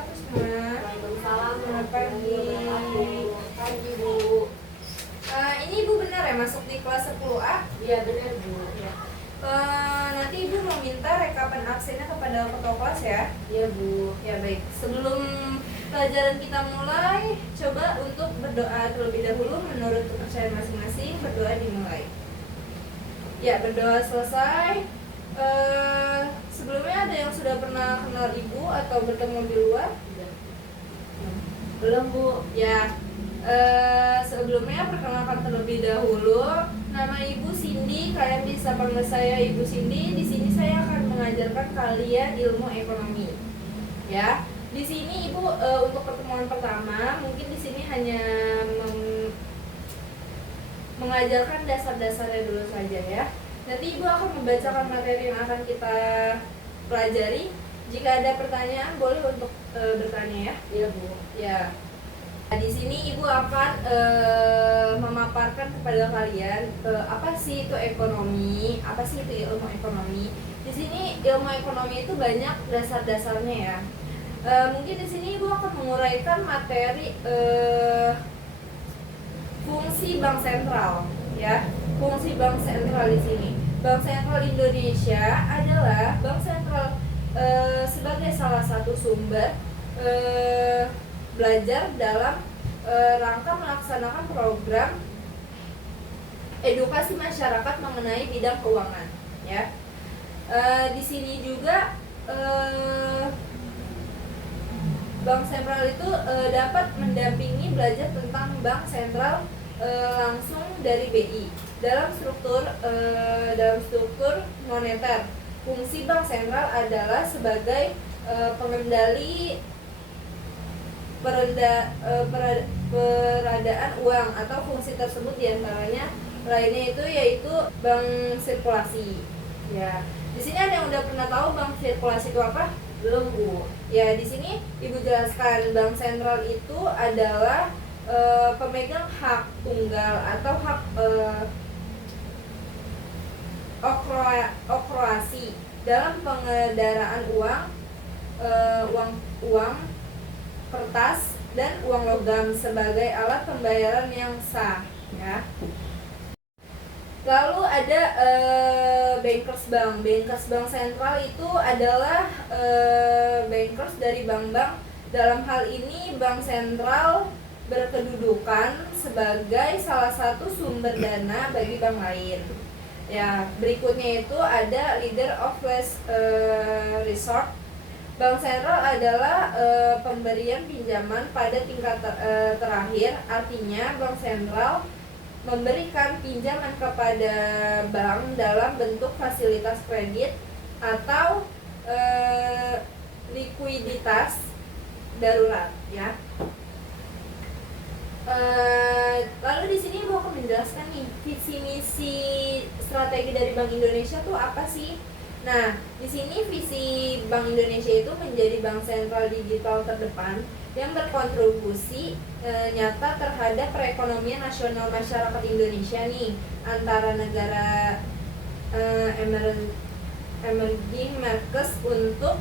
wabarakatuh semua. Waalaikumsalam. Selamat pagi. Pagi Bu. Ini Ibu benar ya masuk di kelas 10A? Iya benar Bu. Ya. Nanti Ibu mau minta rekapan absennya kepada ketua kelas ya? Iya Bu. Ya baik. Sebelum pelajaran kita mulai, coba untuk berdoa terlebih dahulu menurut kepercayaan masing-masing. Berdoa dimulai. Ya, berdoa selesai. Sebelumnya ada yang sudah pernah kenal Ibu atau bertemu di luar? Belum Bu. Ya, sebelumnya perkenalkan terlebih dahulu. Nama Ibu Cindy, kalian bisa panggil saya Ibu Cindy. Di sini saya akan mengajarkan kalian ilmu ekonomi. Ya, di sini Ibu untuk pertemuan pertama mungkin di sini hanya mengajarkan dasar-dasarnya dulu saja ya. Nanti Ibu akan membacakan materi yang akan kita pelajari. Jika ada pertanyaan boleh untuk bertanya ya. Iya Bu. Ya. Di sini Ibu akan memaparkan kepada kalian apa sih itu ekonomi, apa sih itu ilmu ekonomi. Di sini ilmu ekonomi itu banyak dasar-dasarnya ya. Mungkin di sini Ibu akan menguraikan materi fungsi bank sentral ya. Fungsi bank sentral di sini. Bank Sentral Indonesia adalah bank sentral sebagai salah satu sumber belajar dalam rangka melaksanakan program edukasi masyarakat mengenai bidang keuangan ya. Di sini juga bank sentral itu dapat mendampingi belajar tentang bank sentral langsung dari BI dalam struktur moneter. Fungsi bank sentral adalah sebagai pengendali peradaan uang atau fungsi tersebut diantaranya lainnya itu yaitu bank sirkulasi. Ya, di sini ada yang udah pernah tahu bank sirkulasi itu apa? Belum Bu. Ya, di sini Ibu jelaskan bank sentral itu adalah pemegang hak tunggal atau hak oktroasi dalam pengedaraan uang kertas dan uang logam sebagai alat pembayaran yang sah ya. Lalu ada bankers bank sentral itu adalah bankers dari bank-bank. Dalam hal ini bank sentral berkedudukan sebagai salah satu sumber dana bagi bank lain. Ya, berikutnya itu ada leader of last resort. Bank sentral adalah pemberian pinjaman pada tingkat terakhir. Artinya bank sentral memberikan pinjaman kepada bank dalam bentuk fasilitas kredit atau likuiditas darurat ya. Lalu di sini Ibu akan menjelaskan nih visi misi strategi dari Bank Indonesia tuh apa sih? Nah, di sini visi Bank Indonesia itu menjadi bank sentral digital terdepan yang berkontribusi nyata terhadap perekonomian nasional masyarakat Indonesia nih, antara negara emerging markets untuk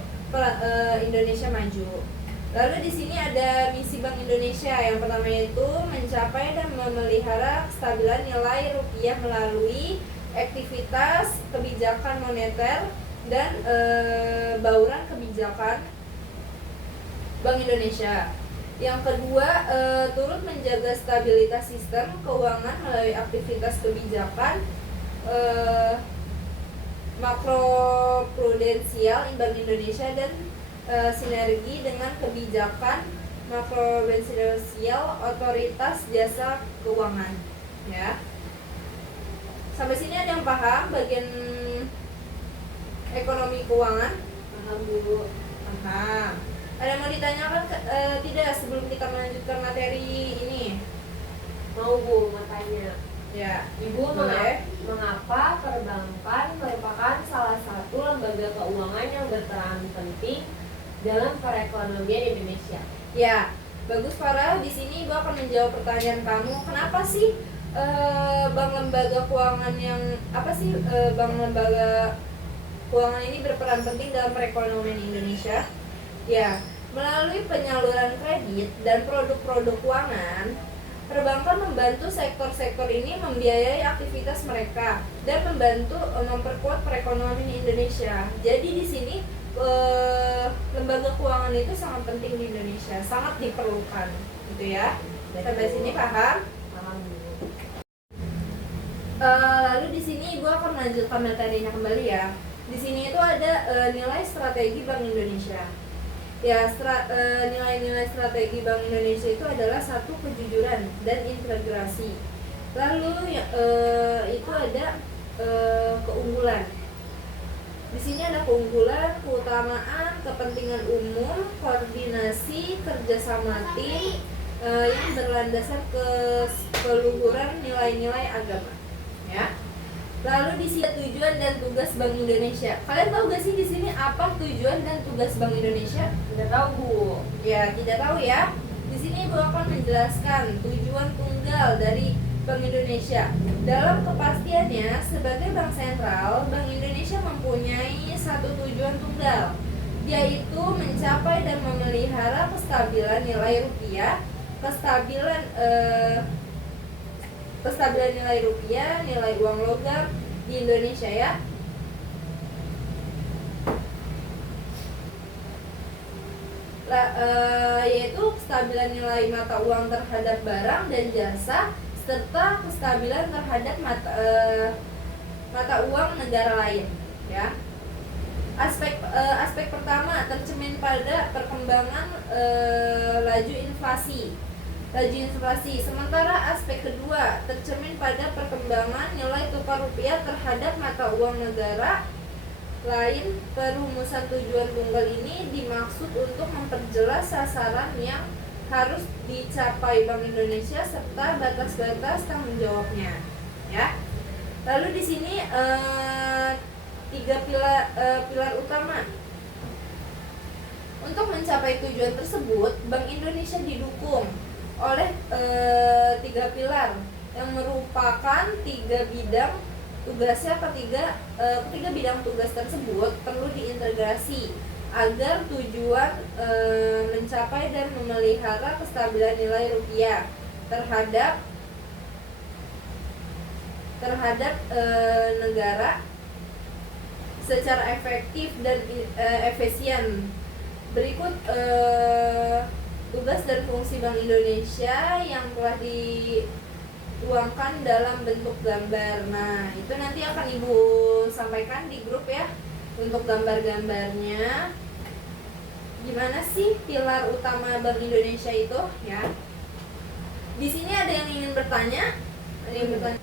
Indonesia maju. Lalu di sini ada misi Bank Indonesia. Yang pertama yaitu mencapai dan memelihara kestabilan nilai rupiah melalui aktivitas kebijakan moneter dan bauran kebijakan Bank Indonesia. Yang kedua, turut menjaga stabilitas sistem keuangan melalui aktivitas kebijakan makroprudensial Bank Indonesia dan sinergi dengan kebijakan makroprudensial otoritas jasa keuangan ya. Sampai sini ada yang paham bagian ekonomi keuangan? Paham Bu. Paham. Ada yang mau ditanyakan tidak sebelum kita melanjutkan materi ini? Mau Bu, mau tanya. Ya, Ibu, boleh. mengapa perbankan merupakan salah satu lembaga keuangan yang berperan penting dalam perekonomian Indonesia? Ya, bagus Farah. Di sini Ibu akan menjawab pertanyaan kamu. Kenapa sih bank lembaga keuangan bank lembaga keuangan ini berperan penting dalam perekonomian Indonesia? Ya, Melalui penyaluran kredit dan produk-produk keuangan, perbankan membantu sektor-sektor ini membiayai aktivitas mereka dan membantu memperkuat perekonomian Indonesia. Jadi di sini lembaga keuangan itu sangat penting di Indonesia, sangat diperlukan, gitu ya. Sampai sini paham? Paham Bu. Lalu di sini Ibu akan melanjutkan materinya kembali ya. Di sini itu ada nilai strategi Bank Indonesia. Ya, nilai-nilai strategi Bank Indonesia itu adalah satu, kejujuran dan integrasi. Lalu itu ada keunggulan. Di sini ada keunggulan, keutamaan, kepentingan umum, koordinasi, kerjasama tim yang berlandaskan keluhuran nilai-nilai agama. Ya. Lalu di sini tujuan dan tugas Bank Indonesia. Kalian tahu gak sih di sini apa tujuan dan tugas Bank Indonesia? Tidak tahu Bu. Ya, tidak tahu ya. Di sini Ibu akan menjelaskan tujuan tunggal dari Bank Indonesia. Dalam kepastiannya, sebagai bank sentral, Bank Indonesia mempunyai satu tujuan tunggal, yaitu mencapai dan memelihara kestabilan nilai rupiah, kestabilan nilai rupiah, nilai uang logam di Indonesia ya. Yaitu kestabilan nilai mata uang terhadap barang dan jasa serta kestabilan terhadap mata uang negara lain ya. Aspek pertama tercermin pada perkembangan laju inflasi. Sementara aspek kedua tercermin pada perkembangan nilai tukar rupiah terhadap mata uang negara lain. Perumusan tujuan tunggal ini dimaksud untuk memperjelas sasaran yang harus dicapai Bank Indonesia serta batas-batas tanggung jawabnya ya. Lalu di sini tiga pilar utama. Untuk mencapai tujuan tersebut, Bank Indonesia didukung oleh tiga pilar yang merupakan tiga bidang tugasnya. Ketiga bidang tugas tersebut perlu diintegrasi agar tujuan mencapai dan memelihara kestabilan nilai rupiah terhadap negara secara efektif dan efisien. Berikut tugas dan fungsi Bank Indonesia yang telah dituangkan dalam bentuk gambar. Nah, itu nanti akan Ibu sampaikan di grup ya untuk gambar-gambarnya. Gimana sih pilar utama Bank Indonesia itu ya? Di sini ada yang ingin bertanya? Ada yang bertanya?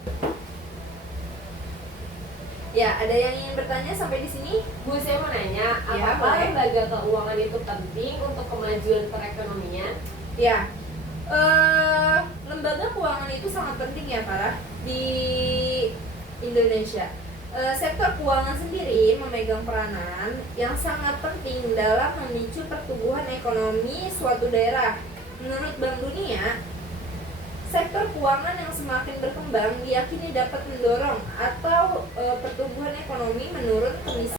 Ya, ada yang ingin bertanya sampai di sini? Bu, saya mau nanya, Ya, apakah boleh. lembaga keuangan itu penting untuk kemajuan perekonomian? Ya, lembaga keuangan itu sangat penting ya Farah di Indonesia. Sektor keuangan sendiri memegang peranan yang sangat penting dalam memicu pertumbuhan ekonomi suatu daerah. Menurut Bank Dunia, sektor keuangan yang semakin berkembang diyakini dapat mendorong atau pertumbuhan ekonomi menurun kemiskinan.